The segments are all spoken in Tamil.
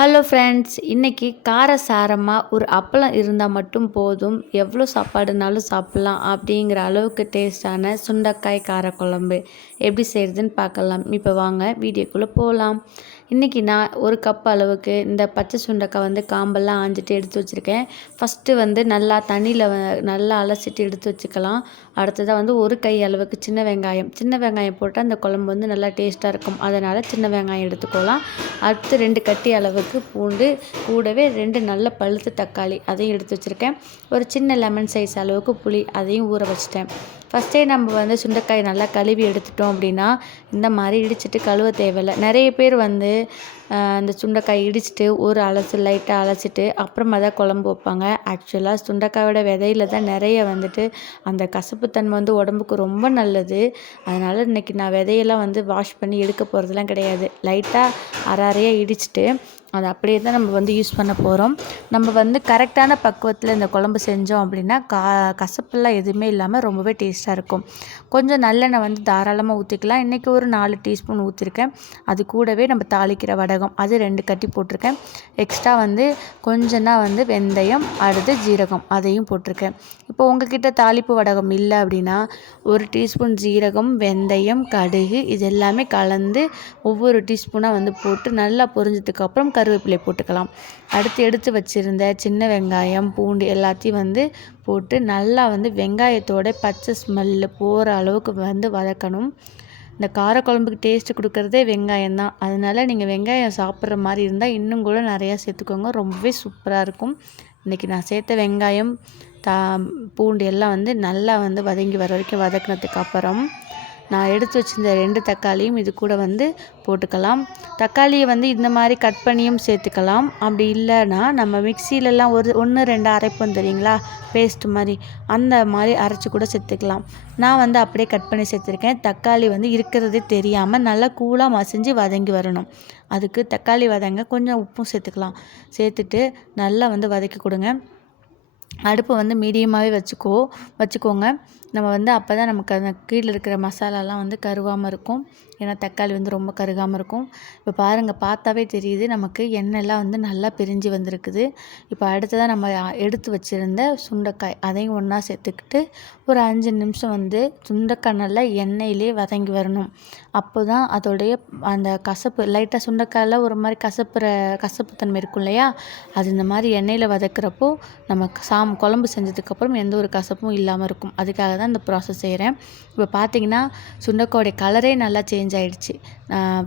ஹலோ ஃப்ரெண்ட்ஸ், இன்றைக்கி காரசாரமாக ஒரு அப்பளம் இருந்தால் மட்டும் போதும், எவ்வளோ சாப்பாடுனாலும் சாப்பிட்லாம் அப்படிங்கிற அளவுக்கு டேஸ்டான சுண்டைக்காய் காரக்குழம்பு எப்படி செய்கிறதுன்னு பார்க்கலாம். இப்போ வாங்க வீடியோக்குள்ளே போகலாம். இன்றைக்கி நான் ஒரு கப் அளவுக்கு இந்த பச்சை சுண்டைக்காய் காம்பெல்லாம் ஆஞ்சிட்டு எடுத்து வச்சுருக்கேன். ஃபஸ்ட்டு நல்லா தண்ணியில் நல்லா அலசிட்டு எடுத்து வச்சுக்கலாம். அடுத்ததாக ஒரு கை அளவுக்கு சின்ன வெங்காயம் போட்டால் அந்த குழம்பு நல்லா டேஸ்ட்டாக இருக்கும். அதனால் சின்ன வெங்காயம் எடுத்துக்கலாம். அடுத்து 2 கட்டி அளவுக்கு பூண்டு, கூடவே 2 நல்ல பழுத்த தக்காளி அதையும் எடுத்து வச்சுருக்கேன். ஒரு சின்ன லெமன் சைஸ் அளவுக்கு புளி அதையும் ஊற வச்சுட்டேன். ஃபஸ்ட்டே நம்ம சுண்டைக்காய் நல்லா கழுவி எடுத்துட்டோம் அப்படின்னா இந்த மாதிரி இடிச்சிட்டு கழுவ தேவையில்லை. நிறைய பேர் அந்த சுண்டைக்காய் இடிச்சிட்டு ஒரு லைட்டாக அலசிட்டு அப்புறமா தான் குழம்பு வைப்பாங்க. ஆக்சுவலாக சுண்டைக்காயோட விதையில தான் நிறைய அந்த கசப்புத்தன்மை உடம்புக்கு ரொம்ப நல்லது. அதனால் இன்றைக்கி நான் விதையெல்லாம் வாஷ் பண்ணி எடுக்க போகிறதுலாம் கிடையாது. லைட்டாக அரையாக இடிச்சிட்டு அதை அப்படியே தான் நம்ம யூஸ் பண்ண போகிறோம். நம்ம கரெக்டான பக்குவத்தில் இந்த குழம்பு செஞ்சோம் அப்படின்னா கசப்பெல்லாம் எதுவுமே இல்லாமல் ரொம்பவே டேஸ்ட்டாக இருக்கும். கொஞ்சம் நல்லெண்ணெய் தாராளமாக ஊற்றிக்கலாம். இன்றைக்கி ஒரு 4 டீஸ்பூன் ஊற்றிருக்கேன். அது கூடவே நம்ம தாளிக்கிற வடகம் அது 2 கட்டி போட்டிருக்கேன். எக்ஸ்ட்ரா கொஞ்சம்னா வெந்தயம், அடுத்து ஜீரகம் அதையும் போட்டிருக்கேன். இப்போ உங்ககிட்ட தாளிப்பு வடகம் இல்லை அப்படின்னா 1 டீஸ்பூன் ஜீரகம், வெந்தயம், கடுகு இது எல்லாமே கலந்து ஒவ்வொரு டீஸ்பூனாக போட்டு நல்லா பொரிஞ்சதுக்கப்புறம் கருவேப்பிலை போட்டுக்கலாம். அடுத்து எடுத்து வச்சுருந்த சின்ன வெங்காயம், பூண்டு எல்லாத்தையும் போட்டு நல்லா வெங்காயத்தோட பச்சை ஸ்மெல்லு போகிற அளவுக்கு வதக்கணும். இந்த காரக்குழம்புக்கு டேஸ்ட்டு கொடுக்குறதே வெங்காயம் தான். அதனால் நீங்கள் வெங்காயம் சாப்பிட்ற மாதிரி இருந்தால் இன்னும் கூட நிறையா சேர்த்துக்கோங்க. ரொம்பவே சூப்பராக இருக்கும். இன்றைக்கி நான் சேர்த்த வெங்காயம், பூண்டு எல்லாம் நல்லா வதங்கி வர வரைக்கும் வதக்கினதுக்கு அப்புறம் நான் எடுத்து வச்சிருந்த 2 தக்காளியும் இது கூட போட்டுக்கலாம். தக்காளியை இந்த மாதிரி கட் பண்ணியும் சேர்த்துக்கலாம். அப்படி இல்லைன்னா நம்ம மிக்சிலெலாம் 1 2 அரைப்போம் தெரியுங்களா, பேஸ்ட் மாதிரி அந்த மாதிரி அரைச்சி கூட சேர்த்துக்கலாம். நான் அப்படியே கட் பண்ணி சேர்த்துருக்கேன். தக்காளி இருக்கிறதே தெரியாமல் நல்லா கூலாக மசிஞ்சு வதங்கி வரணும். அதுக்கு தக்காளி வதங்க கொஞ்சம் உப்பும் சேர்த்துட்டு நல்லா வதக்கி கொடுங்க. அடுப்பு மீடியமாகவே வச்சுக்கோங்க. நம்ம அப்போ தான் நமக்கு அந்த கீழே இருக்கிற மசாலாலாம் கருகாமல் இருக்கும். ஏன்னா தக்காளி ரொம்ப கருகாமல் இருக்கும். இப்போ பாருங்கள், பார்த்தாவே தெரியுது நமக்கு எண்ணெய்லாம் நல்லா பிரிஞ்சு வந்திருக்குது. இப்போ அடுத்ததாக நம்ம எடுத்து வச்சுருந்த சுண்டைக்காய் அதையும் ஒன்றா சேர்த்துக்கிட்டு ஒரு 5 நிமிஷம் சுண்டைக்காய் நல்லா எண்ணெயிலே வதங்கி வரணும். அப்போ தான் அதோடைய அந்த கசப்பு லைட்டாக சுண்டைக்காயில் ஒரு மாதிரி கசப்புத்தன்மை இருக்கும் இல்லையா, அது இந்த மாதிரி எண்ணெயில் வதக்கிறப்போ நம்ம குழம்பு செஞ்சதுக்கப்புறம் எந்த ஒரு கசப்பும் இல்லாமல் இருக்கும். அதுக்காக தான் இந்த ப்ராசஸ் செய்கிறேன். இப்போ பார்த்தீங்கன்னா சுண்டைக்காயோடைய கலரே நல்லா சேஞ்ச் ஆகிடுச்சு.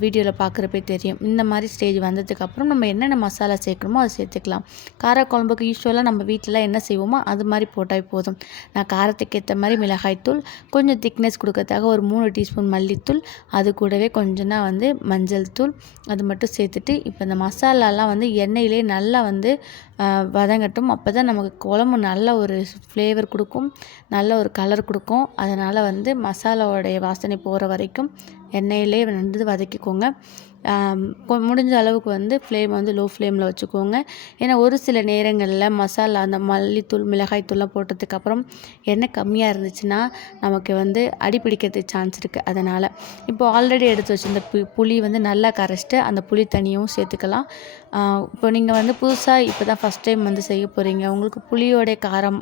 வீடியோவில் பார்க்குறப்பே தெரியும். இந்த மாதிரி ஸ்டேஜ் வந்ததுக்கப்புறம் நம்ம என்னென்ன மசாலா சேர்க்கணுமோ அதை சேர்த்துக்கலாம். காரக்குழம்புக்கு யூஸ்வலாக நம்ம வீட்டில் என்ன செய்வோமோ அது மாதிரி போட்டால் போதும். நான் காரத்துக்கு ஏற்ற மாதிரி மிளகாய்த்தூள், கொஞ்சம் திக்னஸ் கொடுக்கறதுக்காக ஒரு 3 டீஸ்பூன் மல்லித்தூள், அது கூடவே கொஞ்சம்னா மஞ்சள் தூள் அது மட்டும் சேர்த்துட்டு இப்போ இந்த மசாலாலாம் எண்ணெயிலே நல்லா வதங்கட்டும். அப்போ தான் நமக்கு குழம்பு நல்ல ஒரு ஃப்ளேவர் கொடுக்கும், நல்ல ஒரு கலர் கொடுக்கும். அதனால் மசாலாவோடைய வாசனை போகிற வரைக்கும் எண்ணெயிலே வதக்கிக்கோங்க. முடிஞ்ச அளவுக்கு ஃப்ளேம் லோ ஃப்ளேமில் வச்சுக்கோங்க. ஏன்னா ஒரு சில நேரங்களில் மசாலா அந்த மல்லித்தூள், மிளகாய்த்தூள்லாம் போட்டதுக்கப்புறம் எண்ணெய் கம்மியாக இருந்துச்சுன்னா நமக்கு அடி பிடிக்கிறதுக்கு சான்ஸ் இருக்குது. அதனால் இப்போ ஆல்ரெடி எடுத்து வச்சுருந்த புளி நல்லா கரைச்சிட்டு அந்த புளி தண்ணியும் சேர்த்துக்கலாம். இப்போ நீங்கள் புதுசாக இப்போ தான் ஃபஸ்ட் டைம் செய்ய போகிறீங்க, உங்களுக்கு புளியோடைய காரம்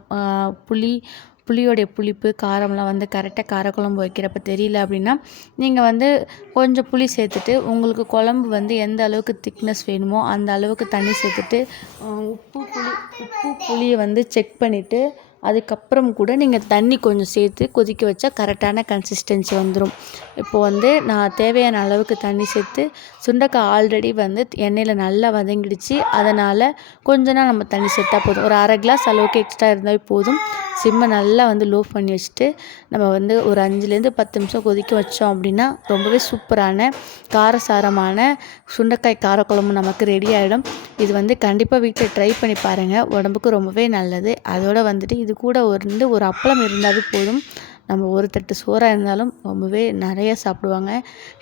புளியோடைய புளிப்பு காரம்லாம் கரெக்டாக காரக்குழம்பு வைக்கிறப்ப தெரியல அப்படின்னா நீங்கள் கொஞ்சம் புளி சேர்த்துட்டு உங்களுக்கு குழம்பு எந்த அளவுக்கு திக்னஸ் வேணுமோ அந்த அளவுக்கு தண்ணி சேர்த்துட்டு உப்பு புளியை செக் பண்ணிவிட்டு அதுக்கப்புறம் கூட நீங்கள் தண்ணி கொஞ்சம் சேர்த்து கொதிக்க வச்சா கரெக்டான கன்சிஸ்டன்சி வந்துடும். இப்போது நான் தேவையான அளவுக்கு தண்ணி சேர்த்து சுண்டைக்காய் ஆல்ரெடி எண்ணெயில் நல்லா வதங்கிடுச்சு. அதனால் கொஞ்சம் நம்ம தண்ணி சேர்த்தா போதும். ஒரு 1/2 கிளாஸ் அளவுக்கு எக்ஸ்ட்ரா இருந்தால் போதும். சிம்மை நல்லா லோ பண்ணி வச்சுட்டு நம்ம ஒரு 5லேருந்து 10 நிமிஷம் கொதிக்க வச்சோம் அப்படின்னா ரொம்பவே சூப்பரான காரசாரமான சுண்டைக்காய் காரக்குழம்பு நமக்கு ரெடி ஆகிடும். இது கண்டிப்பாக வீட்டில் ட்ரை பண்ணி பாருங்கள். உடம்புக்கு ரொம்பவே நல்லது. அதோடு இது கூட ஒரு அப்பளம் இருந்தாலும் போதும். நம்ம ஒரு தட்டு சோறாக இருந்தாலும் ரொம்பவே நிறைய சாப்பிடுவாங்க.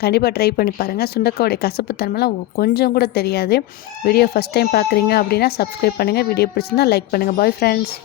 கண்டிப்பாக ட்ரை பண்ணி பாருங்கள். சுண்டைக்காயோடைய கசப்புத்தன்மைலாம் கொஞ்சம் கூட தெரியாது. வீடியோ ஃபஸ்ட் டைம் பார்க்குறீங்க அப்படின்னா சப்ஸ்கிரைப் பண்ணுங்கள். வீடியோ பிடிச்சிருந்தால் லைக் பண்ணுங்கள். Bye friends.